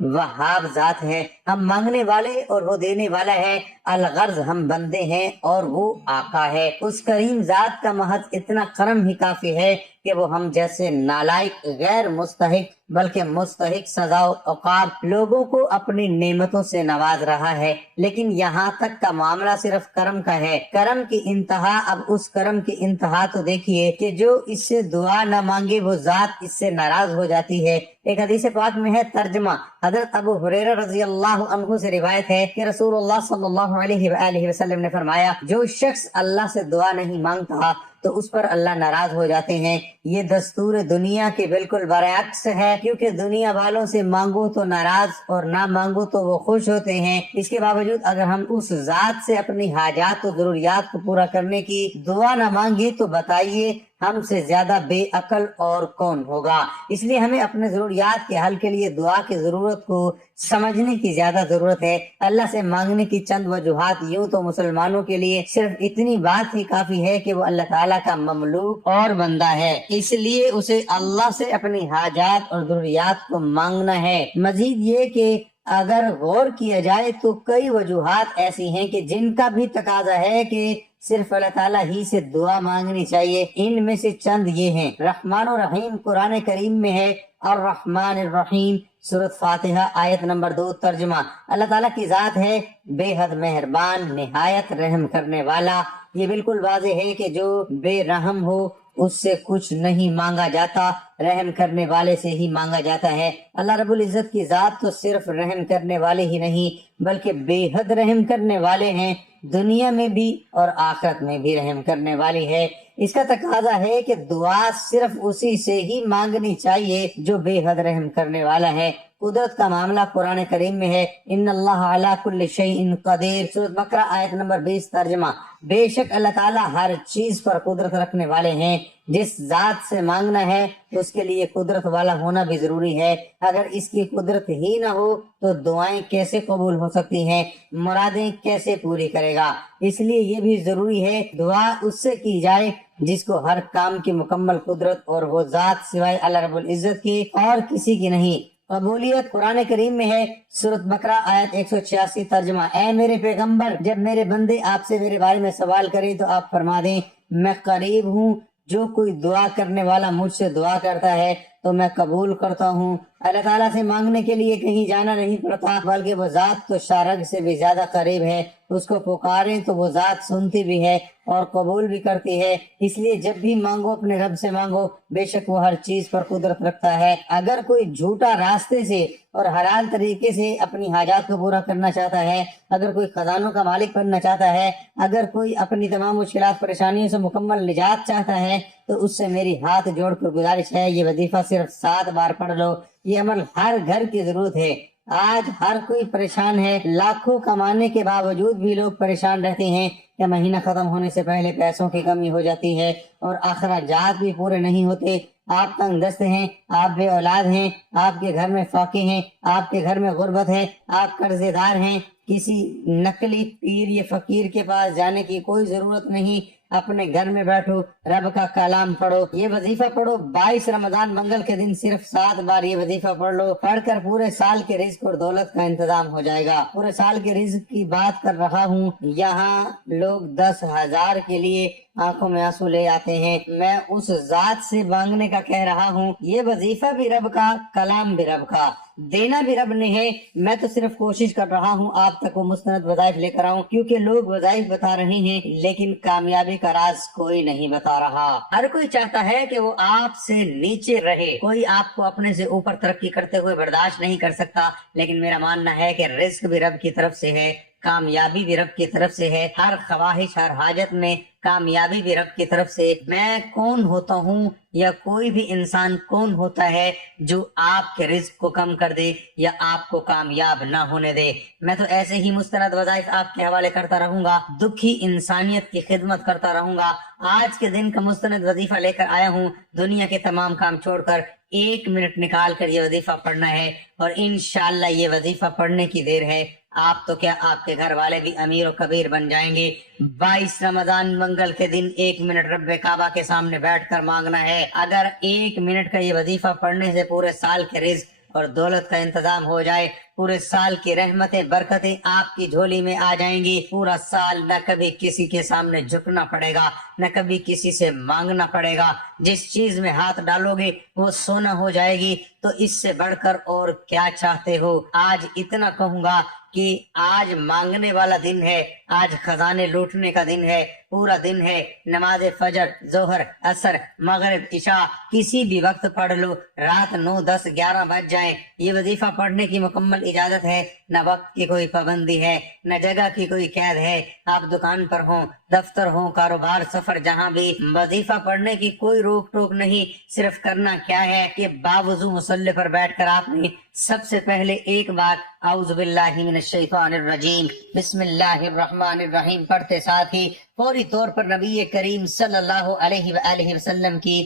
وہاب ذات ہے، ہم مانگنے والے اور وہ دینے والا ہے، الغرض ہم بندے ہیں اور وہ آقا ہے۔ اس کریم ذات کا محض اتنا کرم ہی کافی ہے کہ وہ ہم جیسے نالائق غیر مستحق بلکہ مستحق سزا و عقاب لوگوں کو اپنی نعمتوں سے نواز رہا ہے۔ لیکن یہاں تک کا معاملہ صرف کرم کا ہے، کرم کی انتہا، اب اس کرم کی انتہا تو دیکھیے کہ جو اس سے دعا نہ مانگے وہ ذات اس سے ناراض ہو جاتی ہے۔ ایک حدیث پاک میں ہے ترجمہ، حضرت ابو ہریرہ رضی اللہ عنہ سے روایت ہے کہ رسول اللہ صلی اللہ علیہ وآلہ وسلم نے فرمایا، جو شخص اللہ سے دعا نہیں مانگتا تو اس پر اللہ ناراض ہو جاتے ہیں۔ یہ دستور دنیا کے بالکل برعکس ہے، کیونکہ دنیا والوں سے مانگو تو ناراض اور نہ مانگو تو وہ خوش ہوتے ہیں۔ اس کے باوجود اگر ہم اس ذات سے اپنی حاجات و ضروریات کو پورا کرنے کی دعا نہ مانگے تو بتائیے ہم سے زیادہ بے عقل اور کون ہوگا۔ اس لیے ہمیں اپنے ضروریات کے حل کے لیے دعا کی ضرورت کو سمجھنے کی زیادہ ضرورت ہے۔ اللہ سے مانگنے کی چند وجوہات یوں تو مسلمانوں کے لیے صرف اتنی بات ہی کافی ہے کہ وہ اللہ تعالیٰ کا مملوک اور بندہ ہے، اس لیے اسے اللہ سے اپنی حاجات اور ضروریات کو مانگنا ہے۔ مزید یہ کہ اگر غور کیا جائے تو کئی وجوہات ایسی ہیں کہ جن کا بھی تقاضا ہے کہ صرف اللہ تعالیٰ ہی سے دعا مانگنی چاہیے۔ ان میں سے چند یہ ہیں، رحمان و رحیم قرآن کریم میں ہے، الرحمن الرحیم سورۃ فاتحہ آیت نمبر 2 ترجمہ، اللہ تعالیٰ کی ذات ہے بے حد مہربان نہایت رحم کرنے والا۔ یہ بالکل واضح ہے کہ جو بے رحم ہو اس سے کچھ نہیں مانگا جاتا، رحم کرنے والے سے ہی مانگا جاتا ہے۔ اللہ رب العزت کی ذات تو صرف رحم کرنے والے ہی نہیں بلکہ بے حد رحم کرنے والے ہیں، دنیا میں بھی اور آخرت میں بھی رحم کرنے والی ہے۔ اس کا تقاضا ہے کہ دعا صرف اسی سے ہی مانگنی چاہیے جو بے حد رحم کرنے والا ہے۔ قدرت کا معاملہ قرآن کریم میں ہے، ان اللہ علی کل شیء قدیر سورۃ بقرہ آیت نمبر 20 ترجمہ، بے شک اللہ تعالیٰ ہر چیز پر قدرت رکھنے والے ہیں۔ جس ذات سے مانگنا ہے اس کے لیے قدرت والا ہونا بھی ضروری ہے، اگر اس کی قدرت ہی نہ ہو تو دعائیں کیسے قبول ہو سکتی ہیں، مرادیں کیسے پوری کرے گا۔ اس لیے یہ بھی ضروری ہے دعا اس سے کی جائے جس کو ہر کام کی مکمل قدرت اور وہ ذات سوائے اللہ رب العزت کی اور کسی کی نہیں۔ قبولیت قرآن کریم میں ہے، سورۃ بقرہ آیت 186 ترجمہ، اے میرے پیغمبر جب میرے بندے آپ سے میرے بارے میں سوال کریں تو آپ فرما دیں میں قریب ہوں، جو کوئی دعا کرنے والا مجھ سے دعا کرتا ہے تو میں قبول کرتا ہوں۔ اللہ تعالیٰ سے مانگنے کے لیے کہیں جانا نہیں پڑتا بلکہ وہ ذات تو شارگ سے بھی زیادہ قریب ہے، اس کو پکاریں تو وہ ذات سنتی بھی ہے اور قبول بھی کرتی ہے۔ اس لیے جب بھی مانگو اپنے رب سے مانگو، بے شک وہ ہر چیز پر قدرت رکھتا ہے۔ اگر کوئی جھوٹا راستے سے اور حلال طریقے سے اپنی حاجات کو پورا کرنا چاہتا ہے، اگر کوئی خزانوں کا مالک بننا چاہتا ہے، اگر کوئی اپنی تمام مشکلات پریشانیوں سے مکمل نجات چاہتا ہے تو اس سے میری ہاتھ جوڑ کر گزارش ہے یہ وظیفہ صرف 7 بار پڑھ لو۔ یہ عمل ہر گھر کی ضرورت ہے۔ آج ہر کوئی پریشان ہے، لاکھوں کمانے کے باوجود بھی لوگ پریشان رہتے ہیں کہ مہینہ ختم ہونے سے پہلے پیسوں کی کمی ہو جاتی ہے اور اخراجات بھی پورے نہیں ہوتے۔ آپ تنگ دست ہیں، آپ بے اولاد ہیں، آپ کے گھر میں فاقے ہیں، آپ کے گھر میں غربت ہے، آپ قرضے دار ہیں، کسی نقلی پیر یا فقیر کے پاس جانے کی کوئی ضرورت نہیں، اپنے گھر میں بیٹھو، رب کا کلام پڑھو، یہ وظیفہ پڑھو 22 رمضان منگل کے دن صرف 7 بار یہ وظیفہ پڑھ لو، پڑھ کر پورے سال کے رزق اور دولت کا انتظام ہو جائے گا۔ پورے سال کے رزق کی بات کر رہا ہوں، یہاں لوگ 10,000 کے لیے آنکھوں میں آنسو لے آتے ہیں، میں اس ذات سے مانگنے کا کہہ رہا ہوں۔ یہ وظیفہ بھی رب کا، کلام بھی رب کا، دینا بھی رب نے ہے، میں تو صرف کوشش کر رہا ہوں آپ تک وہ مستند وظائف لے کر آؤں، کیونکہ لوگ وظائف بتا رہے ہیں لیکن کامیابی کا راز کوئی نہیں بتا رہا۔ ہر کوئی چاہتا ہے کہ وہ آپ سے نیچے رہے، کوئی آپ کو اپنے سے اوپر ترقی کرتے ہوئے برداشت نہیں کر سکتا، لیکن میرا ماننا ہے کہ رزق بھی رب کی طرف سے ہے، کامیابی بھی رب کی طرف سے ہے، ہر خواہش ہر حاجت میں کامیابی بھی رب کی طرف سے۔ میں کون ہوتا ہوں یا کوئی بھی انسان کون ہوتا ہے جو آپ کے رزق کو کم کر دے یا آپ کو کامیاب نہ ہونے دے؟ میں تو ایسے ہی مستند وظائف آپ کے حوالے کرتا رہوں گا، دکھی انسانیت کی خدمت کرتا رہوں گا۔ آج کے دن کا مستند وظیفہ لے کر آیا ہوں، دنیا کے تمام کام چھوڑ کر 1 منٹ نکال کر یہ وظیفہ پڑھنا ہے اور انشاءاللہ یہ وظیفہ پڑھنے کی دیر ہے۔ آپ تو کیا آپ کے گھر والے بھی امیر و کبیر بن جائیں گے۔ 22 رمضان منگل کے دن 1 منٹ رب کعبہ کے سامنے بیٹھ کر مانگنا ہے۔ اگر 1 منٹ کا یہ وظیفہ پڑھنے سے پورے سال کے رزق اور دولت کا انتظام ہو جائے، پورے سال کی رحمتیں برکتیں آپ کی جھولی میں آ جائیں گی۔ پورا سال نہ کبھی کسی کے سامنے جھکنا پڑے گا، نہ کبھی کسی سے مانگنا پڑے گا۔ جس چیز میں ہاتھ ڈالو گے وہ سونا ہو جائے گی۔ تو اس سے بڑھ کر اور کیا چاہتے ہو؟ آج اتنا کہوں گا کہ آج مانگنے والا دن ہے، آج خزانے لوٹنے کا دن ہے، پورا دن ہے۔ نماز فجر، ظہر، عصر، مغرب، عشاء کسی بھی وقت پڑھ لو، رات 9، 10، 11 بج جائیں، یہ وظیفہ پڑھنے کی مکمل اجازت ہے۔ نہ وقت کی کوئی پابندی ہے، نہ جگہ کی کوئی قید ہے۔ آپ دکان پر ہوں، دفتر ہوں، کاروبار، سفر، جہاں بھی وظیفہ پڑھنے کی کوئی روک ٹوک نہیں۔ صرف کرنا کیا ہے کہ باوضو مصلی پر بیٹھ کر آپ نے سب سے پہلے ایک بار اعوذ باللہ من الشیطان الرجیم بسم اللہ الرحمن الرحیم پڑھتے ساتھ ہی فوری طور پر نبی کریم صلی اللہ علیہ وآلہ وسلم کی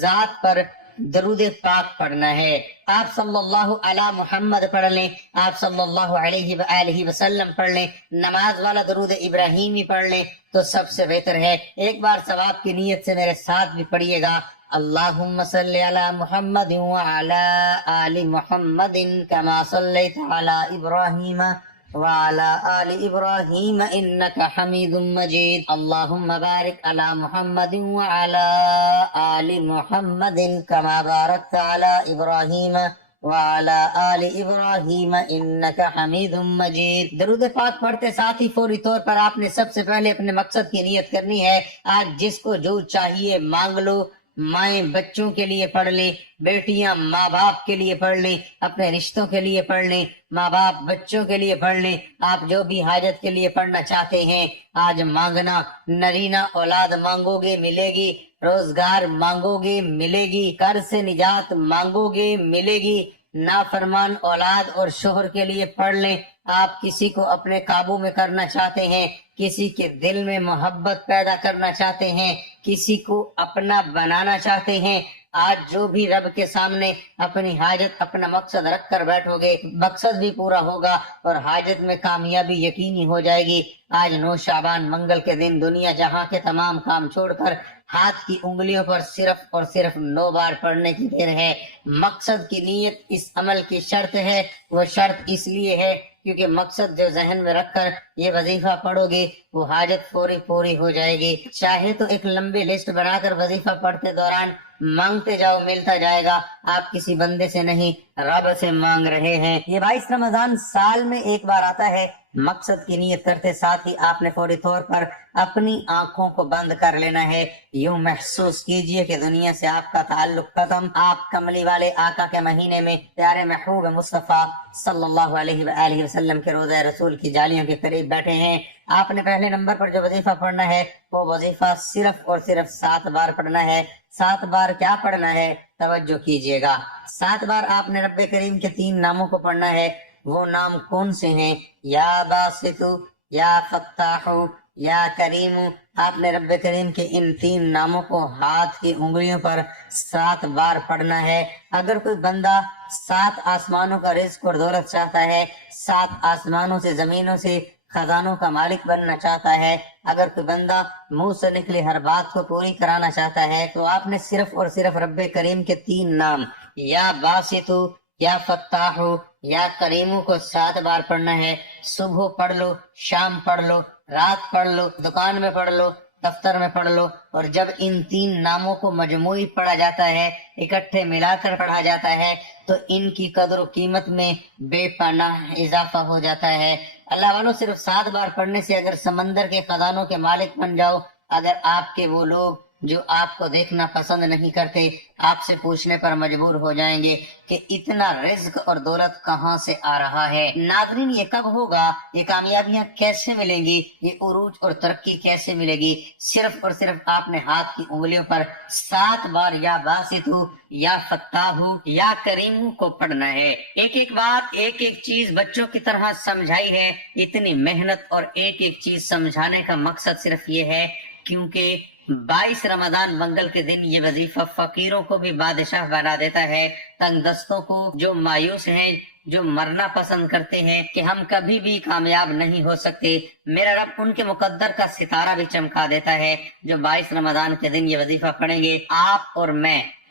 ذات پر درود پاک پڑھنا ہے۔ آپ صلی اللہ علی محمد پڑھ لیں، آپ صلی اللہ علیہ وآلہ وسلم پڑھ لیں، نماز والا درود ابراہیمی پڑھ لیں تو سب سے بہتر ہے۔ ایک بار ثواب کی نیت سے میرے ساتھ بھی پڑھیے گا، اللہم صلی علی محمد وعلی آل محمد کما صلیت علی ابراہیم وعلى آل إبراهيم إنك حميد مجيد اللهم بارك على محمد وعلى آل محمد كما باركت على إبراهيم وعلى آل إبراهيم إنك حميد مجيد۔ درود پاک پڑھتے ساتھ ہی فوری طور پر آپ نے سب سے پہلے اپنے مقصد کی نیت کرنی ہے۔ آج جس کو جو چاہیے مانگ لو، مائیں بچوں کے لیے پڑھ لیں، بیٹیاں ماں باپ کے لیے پڑھ لیں، اپنے رشتوں کے لیے پڑھ لیں، ماں باپ بچوں کے لیے پڑھ لیں۔ آپ جو بھی حاجت کے لیے پڑھنا چاہتے ہیں آج مانگنا۔ نرینہ اولاد مانگو گے ملے گی، روزگار مانگو گے ملے گی، قرض سے نجات مانگو گے ملے گی۔ نافرمان اولاد اور شوہر کے لیے پڑھ لیں۔ آپ کسی کو اپنے قابو میں کرنا چاہتے ہیں، کسی کے دل میں محبت پیدا کرنا چاہتے ہیں، کسی کو اپنا بنانا چاہتے ہیں، آج جو بھی رب کے سامنے اپنی حاجت اپنا مقصد رکھ کر بیٹھو گے مقصد بھی پورا ہوگا اور حاجت میں کامیابی یقینی ہو جائے گی۔ آج 9 شعبان منگل کے دن دنیا جہاں کے تمام کام چھوڑ کر ہاتھ کی انگلیوں پر صرف اور صرف 9 بار پڑھنے کی دیر ہے۔ مقصد کی نیت اس عمل کی شرط ہے، وہ شرط اس لیے ہے کیونکہ مقصد جو ذہن میں رکھ کر یہ وظیفہ پڑھو گے وہ حاجت پوری ہو جائے گی۔ چاہے تو ایک لمبی لسٹ بنا کر وظیفہ پڑھتے دوران مانگتے جاؤ، ملتا جائے گا۔ آپ کسی بندے سے نہیں رب سے مانگ رہے ہیں۔ یہ 22 رمضان سال میں ایک بار آتا ہے۔ مقصد کی نیت کرتے ساتھ ہی آپ نے فوری طور پر اپنی آنکھوں کو بند کر لینا ہے۔ یوں محسوس کیجئے کہ دنیا سے آپ کا تعلق ختم، آپ کملی والے آقا کے مہینے میں پیارے محبوب مصطفیٰ صلی اللہ علیہ وآلہ وسلم کے روضہ رسول کی جالیوں کے قریب بیٹھے ہیں۔ آپ نے پہلے نمبر پر جو وظیفہ پڑھنا ہے وہ وظیفہ صرف اور صرف 7 بار پڑھنا ہے۔ 7 بار کیا پڑھنا ہے توجہ کیجئے گا۔ 7 بار آپ نے رب کریم کے 3 ناموں کو پڑھنا ہے۔ وہ نام کون سے ہیں؟ یا باسطو، یا فتاحو، یا کریم۔ آپ نے رب کریم کے ان 3 ناموں کو ہاتھ کی انگلیوں پر 7 بار پڑھنا ہے۔ اگر کوئی بندہ 7 آسمانوں کا رزق اور دولت چاہتا ہے، 7 آسمانوں سے زمینوں سے خزانوں کا مالک بننا چاہتا ہے، اگر کوئی بندہ منہ سے نکلی ہر بات کو پوری کرانا چاہتا ہے تو آپ نے صرف اور صرف رب کریم کے 3 نام یا باسطو، یا فتاحو، یا کریمو کو 7 بار پڑھنا ہے۔ صبح پڑھ لو، شام پڑھ لو، رات پڑھ لو، دکان میں پڑھ لو، دفتر میں پڑھ لو۔ اور جب ان 3 ناموں کو مجموعی پڑھا جاتا ہے، اکٹھے ملا کر پڑھا جاتا ہے تو ان کی قدر و قیمت میں بے پناہ اضافہ ہو جاتا ہے۔ اللہ والوں، صرف 7 بار پڑھنے سے اگر سمندر کے خزانوں کے مالک بن جاؤ، اگر آپ کے وہ لوگ جو آپ کو دیکھنا پسند نہیں کرتے آپ سے پوچھنے پر مجبور ہو جائیں گے کہ اتنا رزق اور دولت کہاں سے آ رہا ہے۔ ناظرین، یہ کب ہوگا؟ یہ کامیابیاں کیسے ملیں گی؟ یہ عروج اور ترقی کیسے ملے گی؟ صرف اور صرف آپ نے ہاتھ کی انگلیوں پر 7 بار یا باسطو، یا فتاحو، یا کریمو کو پڑھنا ہے۔ ایک ایک بات، ایک ایک چیز بچوں کی طرح سمجھائی ہے۔ اتنی محنت اور ایک ایک چیز سمجھانے کا مقصد صرف یہ ہے کیونکہ 22 رمضان منگل کے دن یہ وظیفہ فقیروں کو بھی بادشاہ بنا دیتا ہے، تنگ دستوں کو، جو مایوس ہیں، جو مرنا پسند کرتے ہیں کہ ہم کبھی بھی کامیاب نہیں ہو سکتے، میرا رب ان کے مقدر کا ستارہ بھی چمکا دیتا ہے۔ جو 22 رمضان کے دن یہ وظیفہ پڑھیں گے آپ اور میں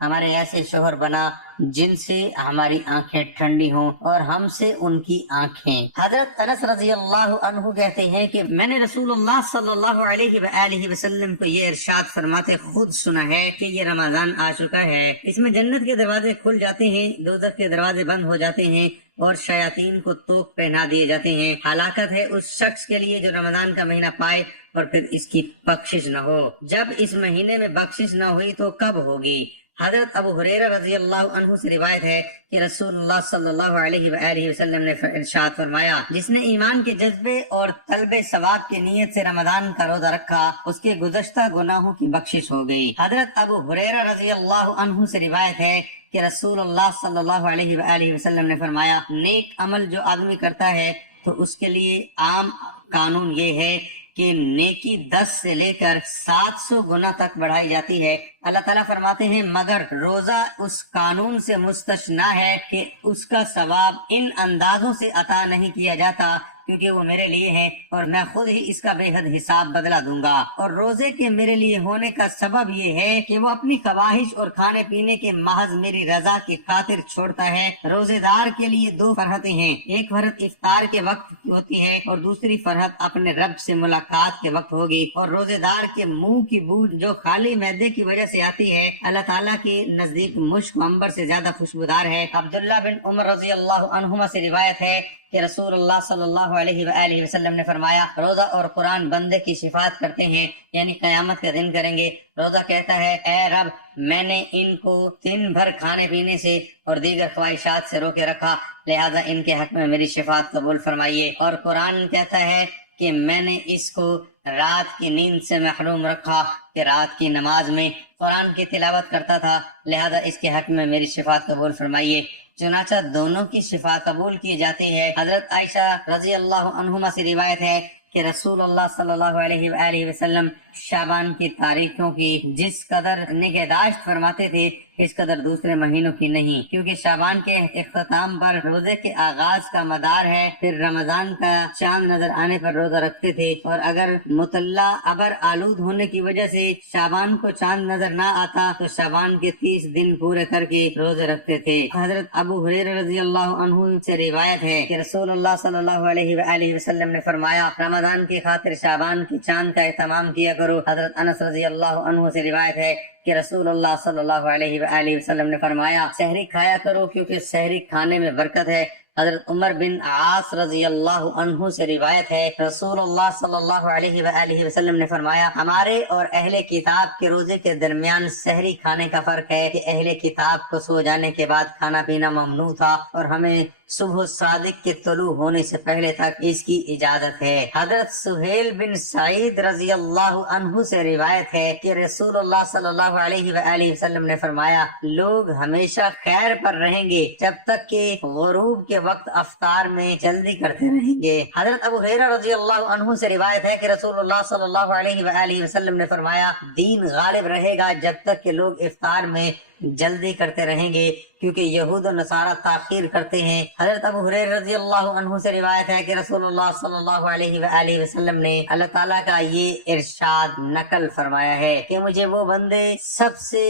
ہمارے ایسے شوہر بنا جن سے ہماری آنکھیں ٹھنڈی ہوں اور ہم سے ان کی آنکھیں۔ حضرت انس رضی اللہ عنہ کہتے ہیں کہ میں نے رسول اللہ صلی اللہ علیہ وآلہ وسلم کو یہ ارشاد فرماتے خود سنا ہے کہ یہ رمضان آ چکا ہے، اس میں جنت کے دروازے کھل جاتے ہیں، دوزخ کے دروازے بند ہو جاتے ہیں اور شیاطین کو توق پہنا دیے جاتے ہیں۔ ہلاکت ہے اس شخص کے لیے جو رمضان کا مہینہ پائے اور پھر اس کی بخشش نہ ہو۔ جب اس مہینے میں بخشش نہ ہوئی تو کب ہوگی؟ حضرت ابو ہریرہ رضی اللہ عنہ سے روایت ہے کہ رسول اللہ صلی اللہ علیہ وآلہ وسلم نے ارشاد فرمایا، جس نے ایمان کے جذبے اور طلب ثواب کی نیت سے رمضان کا روزہ رکھا اس کے گزشتہ گناہوں کی بخشش ہو گئی۔ حضرت ابو ہریرہ رضی اللہ عنہ سے روایت ہے کہ رسول اللہ صلی اللہ علیہ وآلہ وسلم نے فرمایا، نیک عمل جو آدمی کرتا ہے تو اس کے لیے عام قانون یہ ہے کہ نیکی 10 سے لے کر 700 گنا تک بڑھائی جاتی ہے۔ اللہ تعالیٰ فرماتے ہیں مگر روزہ اس قانون سے مستثنا ہے کہ اس کا ثواب ان اندازوں سے عطا نہیں کیا جاتا کیونکہ وہ میرے لیے ہے اور میں خود ہی اس کا بے حد حساب بدلا دوں گا۔ اور روزے کے میرے لیے ہونے کا سبب یہ ہے کہ وہ اپنی خواہش اور کھانے پینے کے محض میری رضا کی خاطر چھوڑتا ہے۔ روزے دار کے لیے 2 فرحتیں ہیں، ایک فرحت افطار کے وقت کی ہوتی ہے اور دوسری فرحت اپنے رب سے ملاقات کے وقت ہوگی۔ اور روزے دار کے منہ کی بو جو خالی معدے کی وجہ سے آتی ہے اللہ تعالیٰ کے نزدیک مشک و عنبر سے زیادہ خوشبودار ہے۔ عبداللہ بن عمر رضی اللہ عنہما سے روایت ہے کہ رسول اللہ صلی اللہ علیہ وآلہ وسلم نے فرمایا، روزہ اور قرآن بندے کی شفاعت کرتے ہیں، یعنی قیامت کے دن کریں گے۔ روزہ کہتا ہے اے رب میں نے ان کو دن بھر کھانے پینے سے اور دیگر خواہشات سے روکے رکھا، لہذا ان کے حق میں میری شفاعت قبول فرمائیے۔ اور قرآن کہتا ہے کہ میں نے اس کو رات کی نیند سے محروم رکھا کہ رات کی نماز میں قرآن کی تلاوت کرتا تھا، لہذا اس کے حق میں میری شفاعت قبول فرمائیے۔ چنانچہ دونوں کی شفاعت قبول کی جاتی ہے۔ حضرت عائشہ رضی اللہ عنہما سے روایت ہے کہ رسول اللہ صلی اللہ علیہ وآلہ وسلم شعبان کی تاریخوں کی جس قدر نگہداشت فرماتے تھے اس قدر دوسرے مہینوں کی نہیں، کیونکہ شعبان کے اختتام پر روزے کے آغاز کا مدار ہے، پھر رمضان کا چاند نظر آنے پر روزہ رکھتے تھے، اور اگر مطلع ابر آلود ہونے کی وجہ سے شعبان کو چاند نظر نہ آتا تو شعبان کے 30 دن پورے کر کے روزے رکھتے تھے۔ حضرت ابو ہریرہ رضی اللہ عنہ سے روایت ہے کہ رسول اللہ صلی اللہ علیہ وآلہ وسلم نے فرمایا، رمضان کی خاطر شعبان کے چاند کا اہتمام کیا کرو۔ حضرت انس رضی اللہ عنہ سے روایت ہے کہ رسول اللہ صلی اللہ علیہ وآلہ وسلم نے فرمایا، سحری کھایا کرو کیونکہ سحری کھانے میں برکت ہے۔ حضرت عمر بن عاص رضی اللہ عنہ سے روایت ہے رسول اللہ صلی اللہ علیہ وآلہ وسلم نے فرمایا، ہمارے اور اہل کتاب کے روزے کے درمیان سحری کھانے کا فرق ہے کہ اہل کتاب کو سو جانے کے بعد کھانا پینا ممنوع تھا اور ہمیں صبح صادق کے طلوع ہونے سے پہلے تک اس کی اجازت ہے۔ حضرت سہیل بن سعید رضی اللہ عنہ سے روایت ہے کہ رسول اللہ صلی اللہ علیہ وآلہ وسلم نے فرمایا، لوگ ہمیشہ خیر پر رہیں گے جب تک کہ غروب کے وقت افطار میں جلدی کرتے رہیں گے۔ حضرت ابو ہریرہ رضی اللہ عنہ سے روایت ہے کہ رسول اللہ صلی اللہ علیہ وآلہ وسلم نے فرمایا، دین غالب رہے گا جب تک کہ لوگ افطار میں جلدی کرتے رہیں گے کیونکہ یہود و نصارہ تاخیر کرتے ہیں۔ حضرت ابو ہریرہ رضی اللہ عنہ سے روایت ہے کہ رسول اللہ صلی اللہ علیہ وآلہ وسلم نے اللہ تعالیٰ کا یہ ارشاد نقل فرمایا ہے کہ مجھے وہ بندے سب سے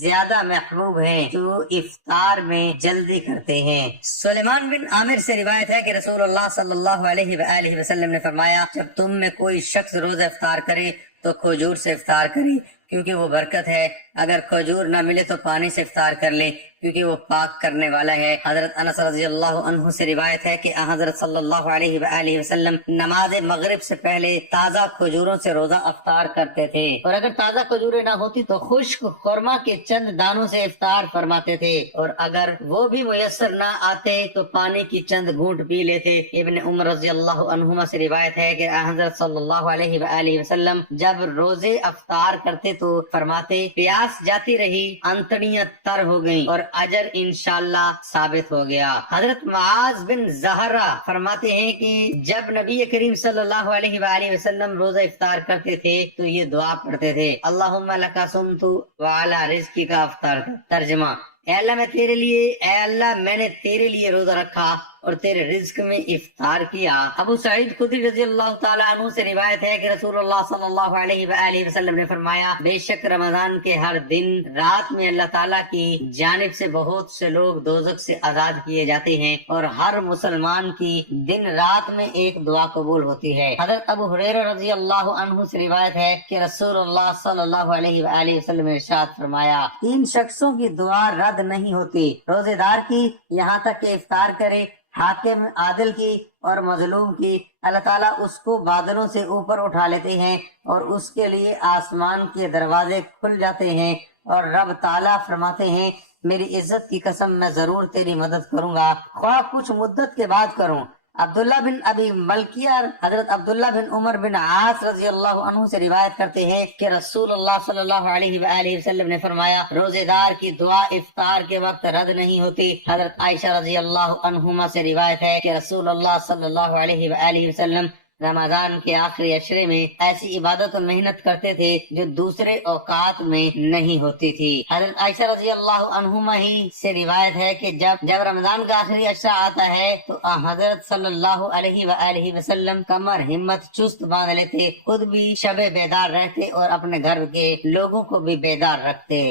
زیادہ محبوب ہیں جو افطار میں جلدی کرتے ہیں۔ سلیمان بن عامر سے روایت ہے کہ رسول اللہ صلی اللہ علیہ وآلہ وسلم نے فرمایا، جب تم میں کوئی شخص روزہ افطار کرے تو کھجور سے افطار کرے کیونکہ وہ برکت ہے، اگر کھجور نہ ملے تو پانی سے افطار کر لے کیونکہ وہ پاک کرنے والا ہے۔ حضرت انس رضی اللہ عنہ سے روایت ہے کہ حضرت صلی اللہ علیہ وآلہ وسلم نماز مغرب سے پہلے تازہ کھجوروں سے روزہ افطار کرتے تھے، اور اگر تازہ کھجوریں نہ ہوتی تو خشک خرما کے چند دانوں سے افطار فرماتے تھے، اور اگر وہ بھی میسر نہ آتے تو پانی کی چند گھونٹ پی لیتے۔ ابن عمر رضی اللہ عنہما سے روایت ہے کہ حضرت صلی اللہ علیہ وآلہ وسلم جب روزے افطار کرتے تو فرماتے، پیاس جاتی رہی انتڑیاں تر ہو گئیں اور اجر انشاءاللہ ثابت ہو گیا۔ حضرت معاذ بن زہرہ فرماتے ہیں کہ جب نبی کریم صلی اللہ علیہ وآلہ وسلم روزہ افطار کرتے تھے تو یہ دعا پڑھتے تھے، اللہم لکا صمت وعلی رزقی کا افطار۔ ترجمہ، اے اللہ میں تیرے لیے، اے اللہ میں نے تیرے لیے روزہ رکھا اور تیرے رزق میں افطار کیا۔ ابو سعید خدری رضی اللہ تعالیٰ عنہ سے روایت ہے کہ رسول اللہ صلی اللہ علیہ وآلہ وسلم نے فرمایا، بے شک رمضان کے ہر دن رات میں اللہ تعالیٰ کی جانب سے بہت سے لوگ دوزخ سے آزاد کیے جاتے ہیں، اور ہر مسلمان کی دن رات میں ایک دعا قبول ہوتی ہے۔ حضرت ابو ہریرہ رضی اللہ عنہ سے روایت ہے کہ رسول اللہ صلی اللہ علیہ وآلہ وسلم نے ارشاد فرمایا، 3 شخصوں کی دعا رد نہیں ہوتی، روزے دار کی یہاں تک کہ افطار کرے، حاکم عادل کی اور مظلوم کی۔ اللہ تعالیٰ اس کو بادلوں سے اوپر اٹھا لیتے ہیں اور اس کے لیے آسمان کے دروازے کھل جاتے ہیں، اور رب تعالیٰ فرماتے ہیں، میری عزت کی قسم میں ضرور تیری مدد کروں گا، خواہ کچھ مدت کے بعد کروں۔ عبداللہ بن ابی ملکیہ حضرت عبداللہ بن عمر بن عاص رضی اللہ عنہ سے روایت کرتے ہیں کہ رسول اللہ صلی اللہ علیہ وآلہ وسلم نے فرمایا، روزے دار کی دعا افطار کے وقت رد نہیں ہوتی۔ حضرت عائشہ رضی اللہ عنہما سے روایت ہے کہ رسول اللہ صلی اللہ علیہ وآلہ وسلم رمضان کے آخری عشرے میں ایسی عبادت و محنت کرتے تھے جو دوسرے اوقات میں نہیں ہوتی تھی۔ حضرت عائشہ رضی اللہ عنہما ہی سے روایت ہے کہ جب رمضان کا آخری عشرہ آتا ہے تو حضرت صلی اللہ علیہ وآلہ وسلم کمر ہمت چست باندھ لیتے، خود بھی شب بیدار رہتے اور اپنے گھر کے لوگوں کو بھی بیدار رکھتے۔